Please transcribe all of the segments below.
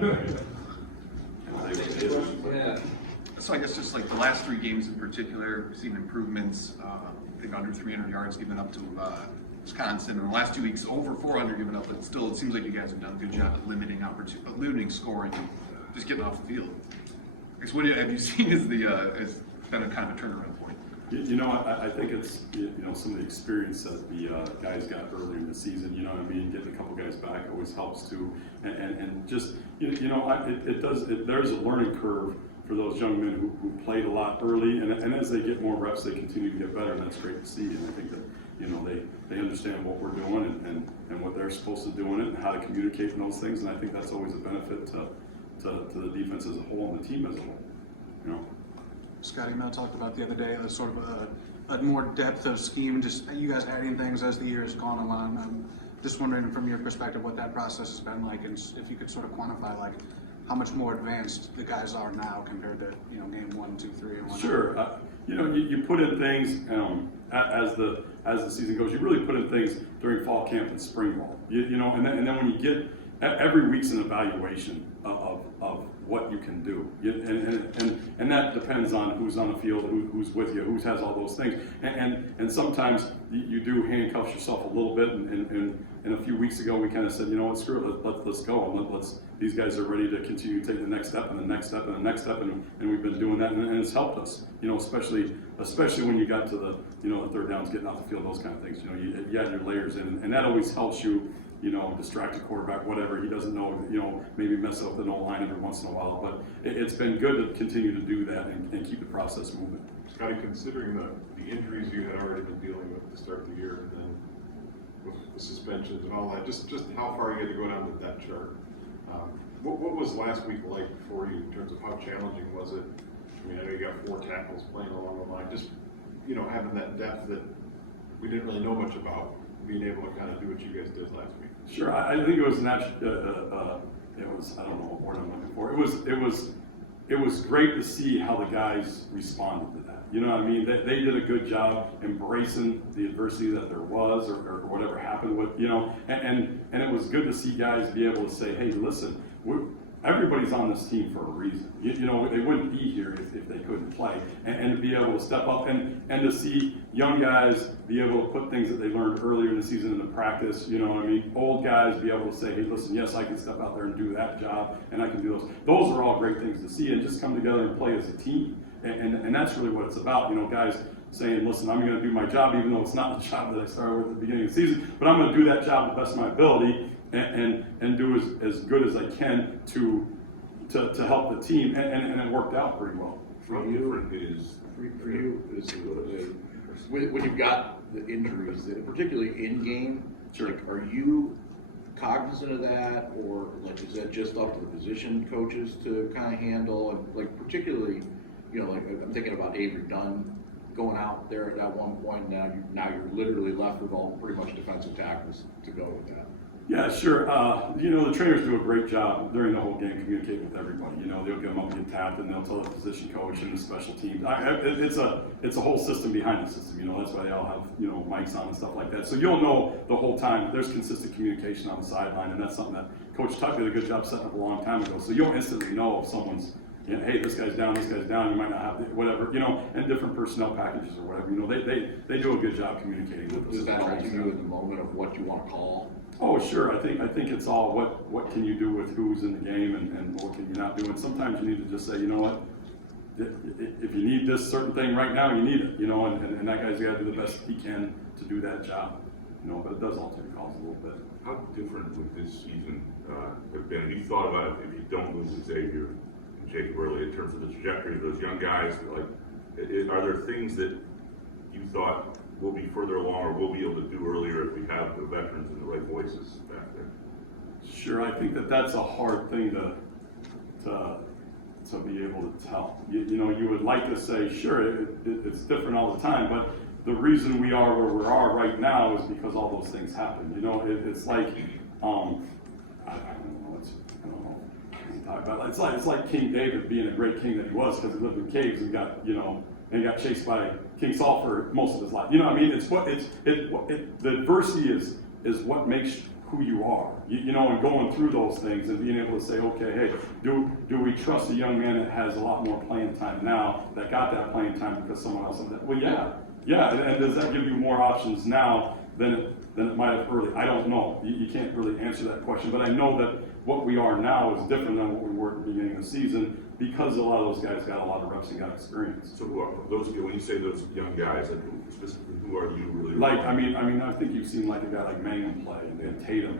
Yeah. So I guess just like the last 3 games in particular, we've seen improvements. I think under 300 yards given up to Wisconsin, and the last 2 weeks over 400 given up. But still, it seems like you guys have done a good job at limiting scoring, and just getting off the field. I guess what have you seen as as been a kind of a turnaround point? I think it's some of the experience that the guys got earlier in the season. You know what I mean? Getting a couple guys back always helps too, and just there's a learning curve for those young men who played a lot early, and as they get more reps, they continue to get better, and that's great to see. And I think that they understand what we're doing and what they're supposed to do in it, and how to communicate in those things. And I think that's always a benefit to the defense as a whole and the team as a whole. Scottie Mel talked about the other day, sort of a more depth of scheme, just you guys adding things as the year has gone along. I'm just wondering from your perspective what that process has been like, and if you could sort of quantify like how much more advanced the guys are now compared to game 1, 2, 3, and 1. Sure, you put in things as the season goes. You really put in things during fall camp and spring ball. And then when you get every week's an evaluation of what you can do, and that depends on who's on the field, who's with you, who has all those things, and sometimes you do handcuff yourself a little bit. And a few weeks ago we kind of said, screw it, let's go, and these guys are ready to continue to take the next step and the next step and the next step, and we've been doing that, and it's helped us, especially when you got to the third downs, getting off the field, those kind of things. You add your layers in, and that always helps you. Distract the quarterback, whatever he doesn't know, maybe mess up the no line every once in a while. But it's been good to continue to do that and keep the process moving. Scottie, considering the injuries you had already been dealing with to start the year, and then with the suspensions and all that, just how far you had to go down the depth chart. What was last week like for you in terms of how challenging was it? I mean, I know you got 4 tackles playing along the line. Just having that depth that we didn't really know much about, being able to kind of do what you guys did last week. Sure, I think it was natural. It was, I don't know what word I'm looking for. It was great to see how the guys responded to that. You know what I mean? They did a good job embracing the adversity that there was, or whatever happened with, and it was good to see guys be able to say, hey, listen, everybody's on this team for a reason. They wouldn't be here if they couldn't play, and to be able to step up and to see young guys be able to put things that they learned earlier in the season into practice. You know what I mean? Old guys be able to say, hey, listen, yes, I can step out there and do that job, and I can do those. Those are all great things to see, and just come together and play as a team. And that's really what it's about. Guys saying, listen, I'm going to do my job, even though it's not the job that I started with at the beginning of the season, but I'm going to do that job to the best of my ability. And do as good as I can to help the team, and it worked out pretty well. For you is when you've got the injuries, particularly in game. Sure. Like, are you cognizant of that, or like is that just up to the position coaches to kind of handle? And like particularly, like I'm thinking about Avery Dunn going out there at that one point. Now you're literally left with all pretty much defensive tackles to go with that. Yeah, sure. The trainers do a great job during the whole game communicating with everybody. They'll get them up and get tapped, and they'll tell the position coach and the special teams. It's a whole system behind the system. That's why they all have mics on and stuff like that. So you'll know the whole time that there's consistent communication on the sideline, and that's something that Coach Tuck did a good job setting up a long time ago. So you'll instantly know if someone's hey, this guy's down, you might not have whatever, and different personnel packages or whatever. They do a good job communicating with us. Is that all to do in the moment of what you want to call? Oh, sure. I think it's all what can you do with who's in the game and what can you not do. And sometimes you need to just say, what, if you need this certain thing right now, you need it. And that guy's got to do the best he can to do that job. But it does alter the calls a little bit. How different would this season have been? Have you thought about if you don't lose Xavier and Jacob early in terms of the trajectory of those young guys? Like, are there things that you thought we'll be further along or we'll be able to do earlier if we have the veterans and the right voices back there? Sure, I think that's a hard thing to be able to tell. You would like to say, sure, it's different all the time, but the reason we are where we are right now is because all those things happen. It's like, I don't know. It's like King David being a great king that he was because he lived in caves and got chased by King Saul for most of his life. It's the adversity is what makes who you are, you know, and going through those things and being able to say, okay, hey, do we trust a young man that has a lot more playing time now, that got that playing time because someone else did that? Well, yeah, and does that give you more options now than it might have early? I don't know. You can't really answer that question, but I know that what we are now is different than what we were at the beginning of the season because a lot of those guys got a lot of reps and got experience. So who are those, when you say those young guys, like specifically, who are you really? Like, I mean, I think you've seen like a guy like Mangum play, and Tatum,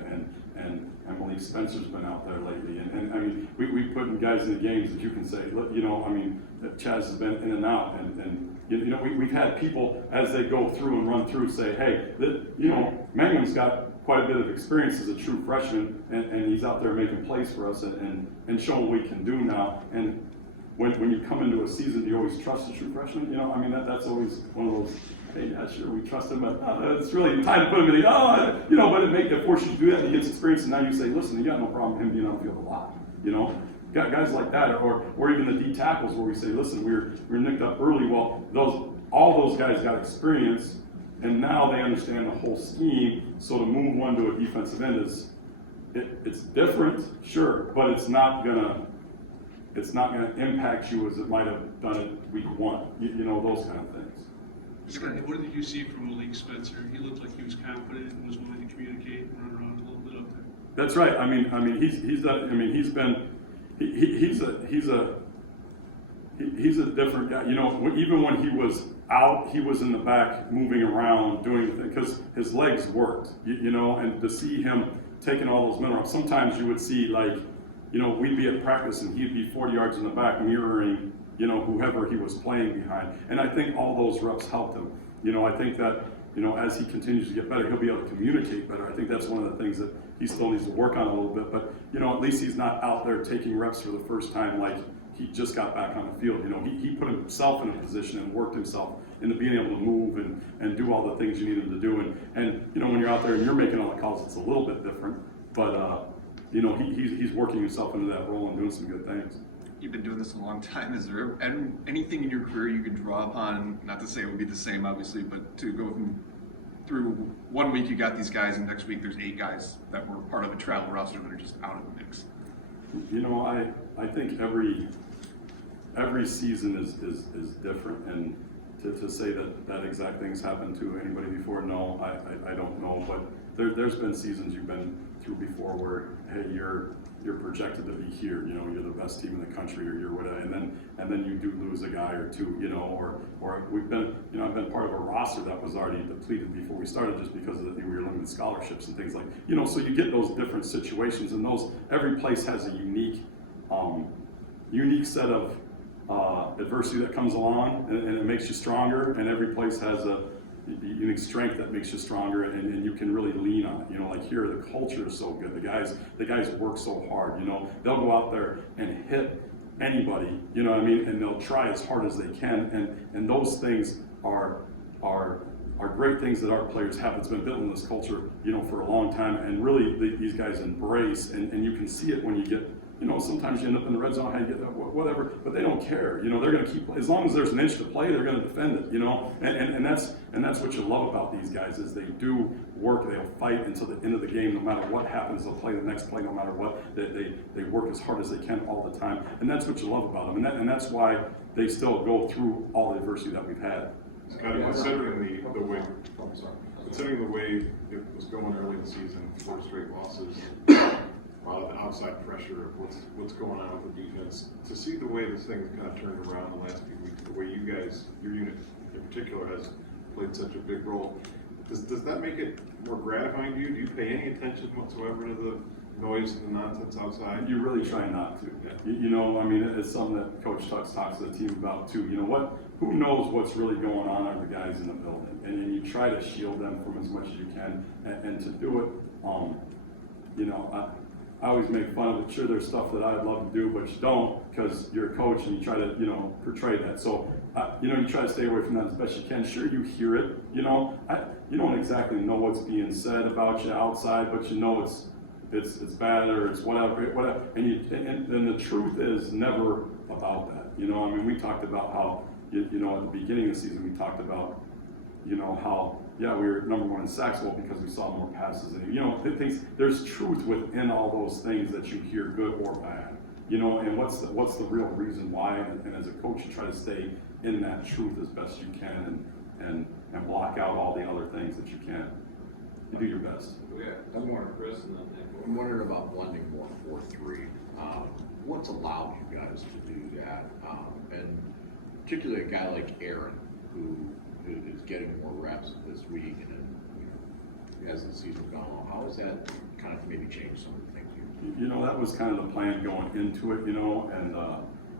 and Malik Spencer's been out there lately, and I mean, we put in guys in the games that you can say, look, you know, I mean, that Chaz has been in and out, and you know, we've had people as they go through and run through say, hey, you know, Mangum's got quite a bit of experience as a true freshman, and he's out there making plays for us and showing what we can do now. And when you come into a season, do you always trust a true freshman? You know, I mean, that's always one of those, hey, yeah, sure, we trust him, but it's really time to put him in the, you know, but it forces you to do that, and he gets experience, and now you say, listen, you got no problem with him being on the field a lot, you know? Got guys like that, or even the D tackles where we say, listen, we're nicked up early. Well, all those guys got experience, and now they understand the whole scheme. So to move one to a defensive end it's different, sure, but it's not gonna impact you as it might have done it week one. You know, those kind of things. Scottie, what did you see from Malik Spencer? He looked like he was confident and was willing to communicate and run around a little bit up there. That's right. I mean, he's done. I mean, he's a different guy. You know, even when he was out, he was in the back, moving around, doing the thing because his legs worked. You know, and to see him taking all those minerals, sometimes you would see like, you know, we'd be at practice and he'd be 40 yards in the back mirroring, you know, whoever he was playing behind. And I think all those reps helped him. You know, I think that, you know, as he continues to get better, he'll be able to communicate better. I think that's one of the things that he still needs to work on a little bit. But, you know, at least he's not out there taking reps for the first time like he just got back on the field. You know, he put himself in a position and worked himself into being able to move and do all the things you need him to do. And you know, when you're out there and you're making all the calls, it's a little bit different. But, you know, he's working himself into that role and doing some good things. You've been doing this a long time. Is there anything in your career you could draw upon? Not to say it would be the same, obviously, but to go through 1 week you got these guys, and next week there's 8 guys that were part of the travel roster that are just out of the mix. You know, I think every season is different, and to say that exact things happened to anybody before, no, I don't know. But there's been seasons you've been through before where, hey, you're projected to be here, you know, you're the best team in the country, or you're whatever, and then you do lose a guy or two, you know, or we've been, you know, I've been part of a roster that was already depleted before we started just because of we were limited scholarships and things like, you know, so you get those different situations, and every place has a unique set of adversity that comes along, and it makes you stronger, and every place has a unique strength that makes you stronger, and you can really lean on it. You know, like here, the culture is so good. The guys work so hard. You know, they'll go out there and hit anybody. You know what I mean? And they'll try as hard as they can. And those things are great things that our players have. It's been built in this culture, you know, for a long time. And really, these guys embrace. And you can see it when you get. You know, sometimes you end up in the red zone, how you get that, whatever, but they don't care. You know, they're going to keep, as long as there's an inch to play, they're going to defend it, you know, and that's what you love about these guys is they do work, they'll fight until the end of the game, no matter what happens, they'll play the next play, no matter what, they work as hard as they can all the time, and that's what you love about them, and that's why they still go through all the adversity that we've had. Scottie, considering the way it was going early in the season, 4 straight losses, a lot of the outside pressure of what's going on with the defense, to see the way this thing kind of turned around the last few weeks, the way you guys, your unit in particular, has played such a big role, does that make it more gratifying to you? Do you pay any attention whatsoever to the noise and the nonsense outside? You really try not to. Yeah. You know, I mean, it's something that Coach Tux talks to the team about too. You know what? Who knows what's really going on are the guys in the building, and you try to shield them from as much as you can, and to do it, you know, I always make fun of it. Sure, there's stuff that I'd love to do, but you don't because you're a coach and you try to, you know, portray that. So, you know, you try to stay away from that as best you can. Sure, you hear it. You know, you don't exactly know what's being said about you outside, but you know it's bad or it's whatever. And the truth is never about that. You know, I mean, we talked about how, you know, at the beginning of the season, we talked about, you know, how yeah, we were number 1 in sacks, well, because we saw more passes. And, you know, things, there's truth within all those things that you hear, good or bad. You know, and what's the real reason why? And as a coach, you try to stay in that truth as best you can and block out all the other things that you can. You do your best. Yeah, that's more Chris and then I'm wondering about blending more 4-3. What's allowed you guys to do that? And particularly a guy like Aaron, who is getting more reps this week, and then, you know, as the season gone on, how has that kind of maybe changed some of the things You know, that was kind of the plan going into it, you know, and,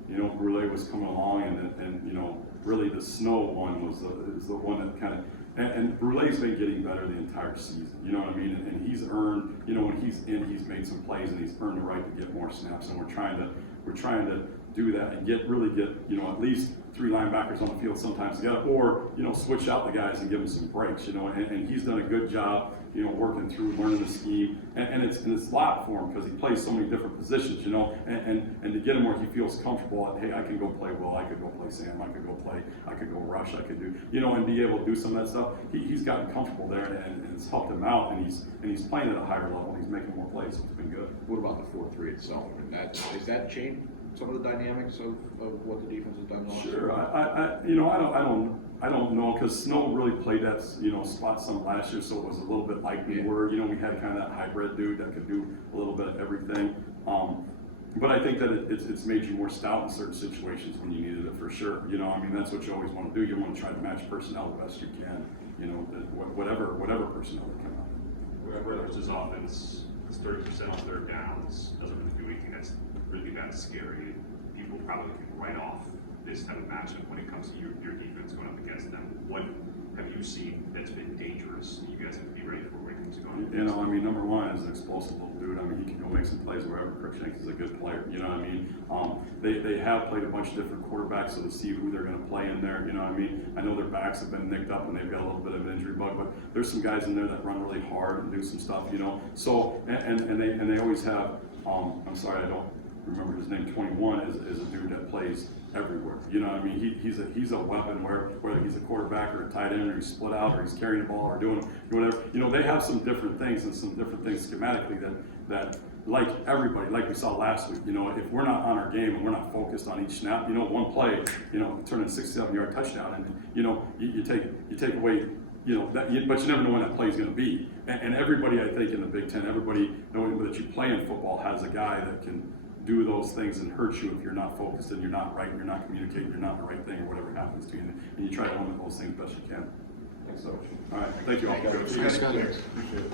you know, Brule was coming along, and you know, really the snow one is the one that kind of, and Brule's been getting better the entire season, you know what I mean? And he's earned, you know, when he's in, he's made some plays, and he's earned the right to get more snaps, and we're trying to do that and really get, you know, at least 3 linebackers on the field sometimes together, or, you know, switch out the guys and give them some breaks, you know, and he's done a good job, you know, working through, learning the scheme, and it's a lot for him because he plays so many different positions, you know, and to get him where he feels comfortable, hey, I can go play Will, I could go play Sam, I could go rush, I could do, you know, and be able to do some of that stuff. He's gotten comfortable there, and it's helped him out, and he's playing at a higher level, and he's making more plays, so it's been good. What about the 4-3 itself? And has that changed some of the dynamics of what the defense has done last year? Sure, you know, I don't know, because Snow really played that, you know, spot some last year, so it was a little bit like we were. You know, we had kind of that hybrid dude that could do a little bit of everything. But I think that it's made you more stout in certain situations when you needed it, for sure. You know, I mean, that's what you always want to do. You want to try to match personnel the best you can. You know, whatever personnel that come out. Whoever his offense is 30% on 3rd downs, doesn't really do anything that's really that scary. People probably can write off this type of matchup when it comes to your defense going up against them. What have you seen that's been dangerous you guys have to be ready for when it comes to going up against You know, I them? mean, number 1 is an explosive little dude. I mean, he can go make some plays wherever. Crookshanks is a good player. You know what I mean? They have played a bunch of different quarterbacks, so to see who they're going to play in there. You know what I mean? I know their backs have been nicked up and they've got a little bit of an injury bug, but there's some guys in there that run really hard and do some stuff. You know, so and they always have. I'm sorry, I don't remember his name. 21 is a dude that plays everywhere. You know what I mean? He's a weapon whether he's a quarterback or a tight end or he's split out or he's carrying the ball or doing whatever. You know, they have some different things and some different things schematically that like everybody, like we saw last week, you know, if we're not on our game and we're not focused on each snap, you know, one play, you know, turn a 67-yard touchdown, and you know, you take away, you know, but you never know when that play is going to be. And everybody, I think, in the Big Ten, everybody knowing that you play in football has a guy that can do those things and hurt you if you're not focused and you're not right and you're not communicating, you're not the right thing or whatever happens to you, and you try to limit those things best you can. Thanks so much. All right, thank you all. Thank you. Thanks, Scotty. Appreciate it.